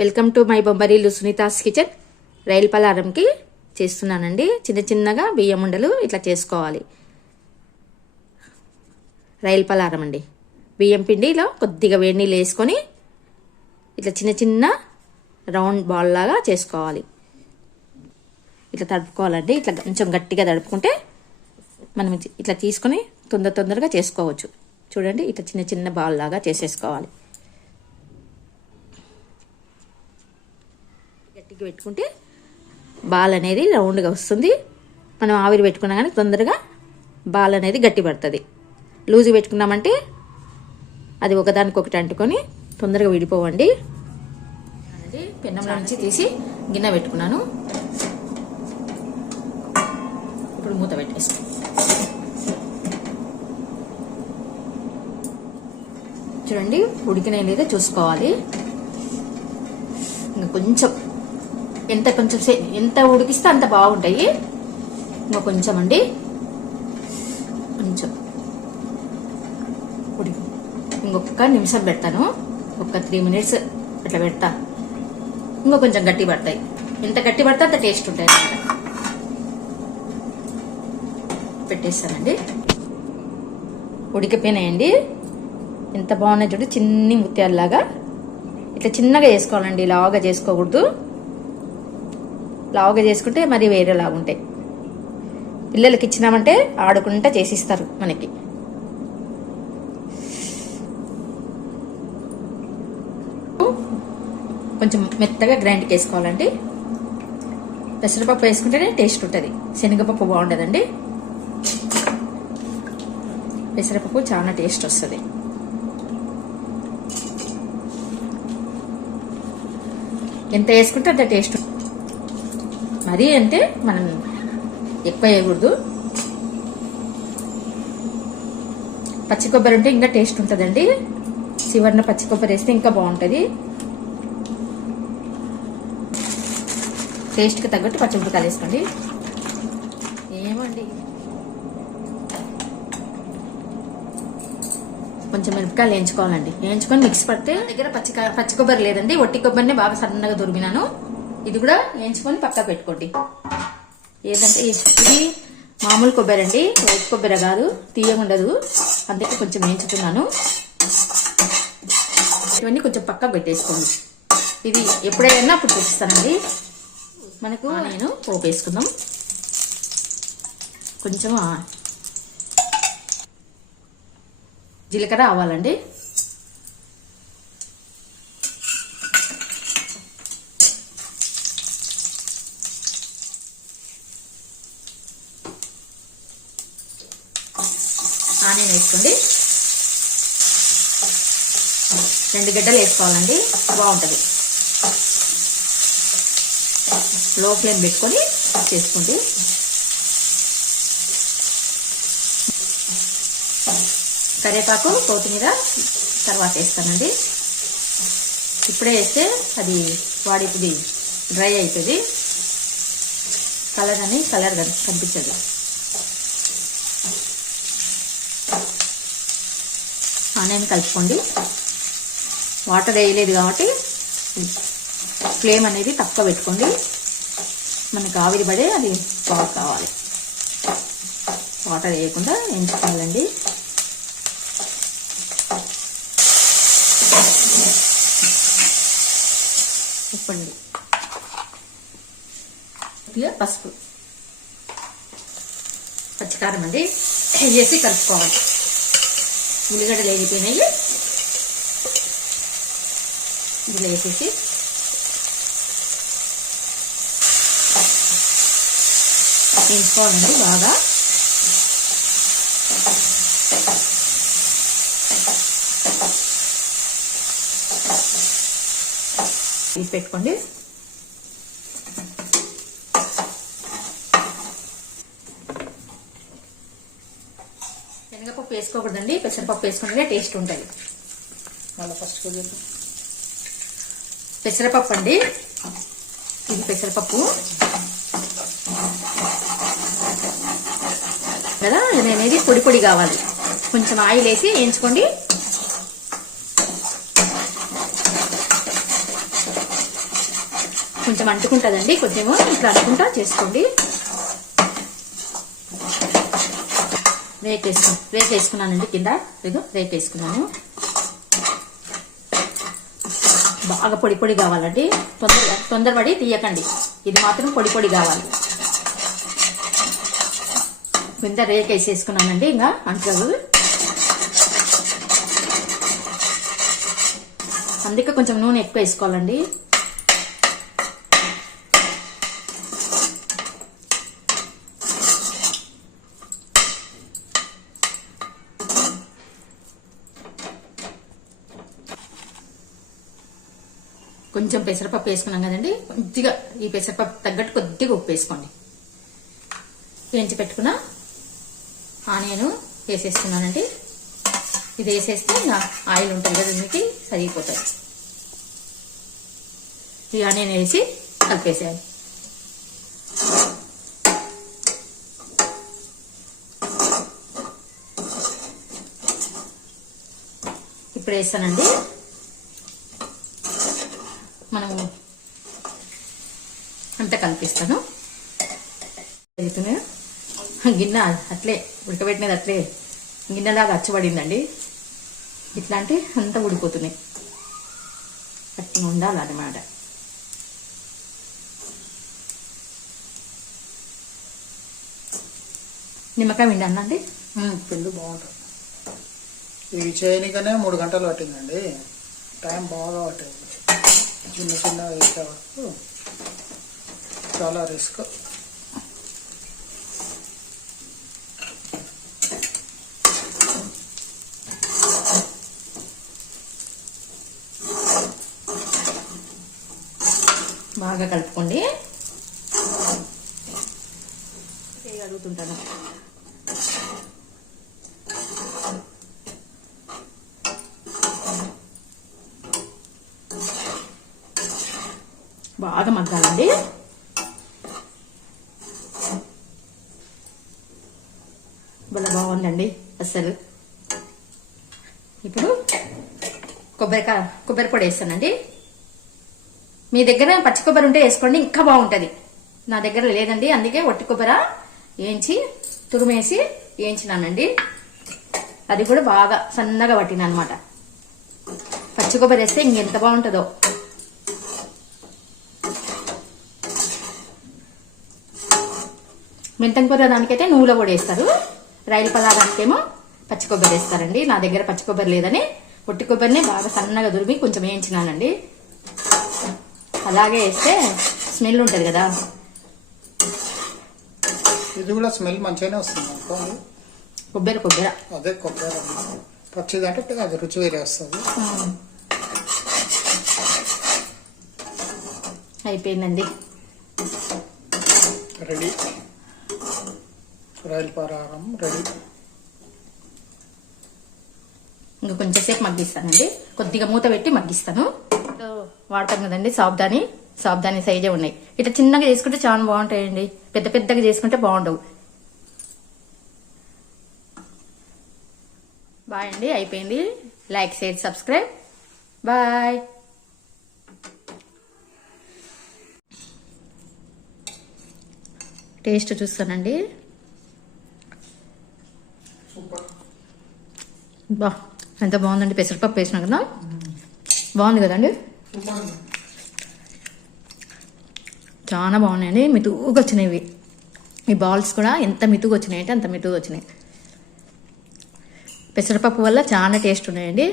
Welcome to my బొమ్మరీలు Sunita's kitchen రైలు పలారంకి చేస్తున్నానండి. చిన్న చిన్నగా బియ్యం ఉండలు ఇట్లా చేసుకోవాలి. రైలు పలారం అండి. బియ్యం పిండిలో కొద్దిగా వేడి నీళ్ళు వేసుకొని ఇట్లా చిన్న చిన్న రౌండ్ బాల్ లాగా చేసుకోవాలి. ఇట్లా తడుపుకోవాలండి. ఇట్లా కొంచెం గట్టిగా తడుపుకుంటే మనం ఇట్లా తీసుకొని తొందర తొందరగా చేసుకోవచ్చు. చూడండి ఇట్లా చిన్న చిన్న బాల్ లాగా చేసేసుకోవాలి. గట్టిగా పెట్టుకుంటే బాల్ అనేది రౌండ్గా వస్తుంది. మనం ఆవిరి పెట్టుకున్నా కానీ తొందరగా బాల్ అనేది గట్టి పడుతుంది. లూజు పెట్టుకున్నామంటే అది ఒకదానికొకటి అంటుకొని తొందరగా విడిపోవండి. అనేది పెన్నంలో నుంచి తీసి గిన్నె పెట్టుకున్నాను. ఇప్పుడు మూత పెట్టేసి. చూడండి ఉడికినాయి లేదా చూసుకోవాలి. ఇంకా కొంచెం ఎంత కొంచెం సే ఎంత ఉడికిస్తే అంత బాగుంటాయి. ఇంకా కొంచెం అండి. కొంచెం. ఉడికి ఇంకొక నిమిషం పెడతాను. ఒక త్రీ మినిట్స్ అట్లా పెడతా. ఇంకో కొంచెం గట్టి పడతాయి. ఎంత గట్టి పడితే అంత టేస్ట్ ఉంటాయి అన్నమాట. పెట్టేస్తానండి. ఉడికిపోయినాయండి. ఎంత బాగున్నాయి చూడు చిన్ని ముత్యాలలాగా. ఇట్లా చిన్నగా చేసుకోవాలండి లావుగా చేసుకోకూడదు. లావుగా చేసుకుంటే మరి వేరేలాగా ఉంటాయి. పిల్లలకి ఇచ్చినామంటే ఆడుకుంటా చేసిస్తారు మనకి. కొంచెం మెత్తగా గ్రైండ్ వేసుకోవాలండి పెసరపప్పు వేసుకుంటేనే టేస్ట్ ఉంటుంది. శనగపప్పు బాగుండదండి. పెసరపప్పు చాలా టేస్ట్ వస్తుంది. ఎంత వేసుకుంటే అంత టేస్ట్ మరీ అంటే మనం ఎక్కువ వేయకూడదు. పచ్చి కొబ్బరి ఉంటే ఇంకా టేస్ట్ ఉంటుందండి. చివరిన పచ్చి కొబ్బరి వేస్తే ఇంకా బాగుంటుంది. టేస్ట్కి తగ్గట్టు పచ్చిమిరపకాయలు వేసుకోండి ఏమండి? కొంచెం మిరపకాయలు వేయించుకోవాలండి. వేయించుకొని మిక్స్ పడితే దగ్గర పచ్చి పచ్చి కొబ్బరి లేదండి. ఒట్టి కొబ్బరిని బాగా సన్నగా దురిమినాను ఇది కూడా వేయించుకొని పక్క పెట్టుకోండి. ఏదంటే ఇది మామూలు కొబ్బరి అండి. వైట్ కొబ్బరి కాదు. తీయగా ఉండదు. అందుకే కొంచెం వేయించుతున్నాను. ఇవన్నీ కొంచెం పక్క పెట్టేసుకోండి. ఇది ఎప్పుడైనా అప్పుడు చూపిస్తానండి మనకు నేను పోపు వేసుకుందాం. కొంచెం జీలకర్ర ఆవాలండి ఆనియన్ వేసుకోండి రెండు గడ్డలు వేసుకోవాలండి. బాగుంటుంది. లో ఫ్లేమ్ పెట్టుకొని చేసుకోండి. కరివేపాకు కొత్తిమీర తర్వాత వేస్తానండి. ఇప్పుడే వేస్తే అది వాడికి డ్రై అవుతుంది. కలర్ అని కలర్ కనిపించదు. ఆనియన్ కలుపుకోండి. వాటర్ వేయలేదు కాబట్టి ఫ్లేమ్ అనేది తక్కువ పెట్టుకోండి. మనకు ఆవిరి పడే అది బాగా కావాలి. వాటర్ వేయకుండా ఎంచుకోవాలండి. ఉప్పండి. కొద్దిగా పసుపు. పచ్చికారం అండి. వేసి కలుపుకోవాలి. ఉల్లిగడ్డలు వేగిపోయినాయి. ఇందులో వేసేసి వేయించుకోవాలండి బాగా తీసి పెట్టుకోండి. శనగపప్పు వేసుకోకూడదండి. పెసరపప్పు వేసుకుంటే టేస్ట్ ఉంటుంది. మళ్ళీ ఫస్ట్ పెసరపప్పు అండి. ఇది పెసరపప్పు. కదా ఇది అనేది పొడి పొడి కావాలి. కొంచెం ఆయిల్ వేసి వేయించుకోండి. కొంచెం అంటుకుంటుందండి కొంచెము ఇట్లా అంటుకుంటా చేసుకోండి. రేక్ వేసుకు రేక్ వేసుకున్నానండి కింద. ఇదిగో రేక్ వేసుకున్నాను బాగా పొడి పొడి కావాలండి. తొందరగా తొందరపడి తీయకండి. ఇది మాత్రం పొడి పొడి కావాలి. కింద రేక్ వేసేసుకున్నానండి ఇంకా అంటారు అందుకే కొంచెం నూనె ఎక్కువ వేసుకోవాలండి. కొంచెం పెసరపప్పు వేసుకున్నాం కదండి కొద్దిగా ఈ పెసరపప్పు తగ్గట్టు కొద్దిగా ఉప్పు వేసుకోండి. వేయించి పెట్టుకున్న ఆనియన్ వేసేసుకున్నానండి ఇది వేసేస్తే ఇంకా ఆయిల్ ఉంటుంది కదా దీనికి సరిగిపోతుంది ఈ ఆనియన్ వేసి కలిపేసేయాలి ఇప్పుడు వేస్తానండి. మనము అంతా కలిపిస్తాను. వెళ్తున్నాయో? గిన్నె అట్లే ఉడకబెట్టినది అట్లే గిన్నెలాగా అచ్చబడిందండి. ఇట్లాంటి అంతా ఉడిపోతున్నాయి అట్లా ఉండాలన్నమాట. నిమ్మకాయ పిండి అన్నండి పిండి బాగుంటుంది. ఇవి చేయనికనే మూడు గంటలు పట్టిందండి. టైం బాగా పట్టింది. చిన్న చిన్న వేసే వరకు చాలా రిస్క్ బాగా కలుపుకోండి. అడుగుతుంటాను. బాగా మగ్గాలండి భలే బాగుందండి అస్సలు. ఇప్పుడు కొబ్బరికాయ కొబ్బరి పొడి వేస్తానండి. మీ దగ్గర పచ్చి కొబ్బరి ఉంటే వేసుకోండి ఇంకా బాగుంటుంది. నా దగ్గర లేదండి అందుకే ఒట్టి కొబ్బరి వేయించి తురుమేసి వేయించినానండి. అది కూడా బాగా సన్నగా పట్టిన అనమాట పచ్చి కొబ్బరి వేస్తే ఇంకెంత బాగుంటుందో. మెంతం కూర దానికైతే నువ్వుల పొడి వేస్తారు. రైలు పదార్థానికేమో పచ్చి కొబ్బరి వేస్తారండి. నా దగ్గర పచ్చి కొబ్బరి లేదని ఒట్టి కొబ్బరిని బాగా సన్నగా దురిమి కొంచెం వేయించినానండి. అలాగే వేస్తే స్మెల్ ఉంటుంది కదా. ఇది కూడా స్మెల్ మంచిగానే వస్తుంది కొబ్బరి కొబ్బరి. అదే కొబ్బరి. పచ్చిదంటే అది రుచి వేరే వస్తుంది. అయిపోయిందండి. రెడీ. రైలు పరారం రెడీ. ఇంకా కొంచెం సేపు మగ్గిస్తానండి. కొద్దిగా మూత పెట్టి మగ్గిస్తాను. వాడతాం కదండి సాబ్దాని సాబ్దాని సైజే ఉన్నాయి. ఇట్లా చిన్నగా చేసుకుంటే చాలా బాగుంటాయండి. పెద్ద పెద్దగా చేసుకుంటే బాగుండవు. బాయ్ అండి అయిపోయింది. Like share subscribe. Bye. Taste చూస్తానండి. బా ఎంత బాగుందండి? పెసరపప్పు వేసినా కదా? బాగుంది కదండి? చాలా బాగున్నాయండి. మితుగా వచ్చినాయి ఇవి ఈ బాల్స్ కూడా ఎంత మితుగా వచ్చినాయి అంటే అంత మితుగా వచ్చినాయి పెసరపప్పు వల్ల చాలా టేస్ట్ ఉన్నాయండి.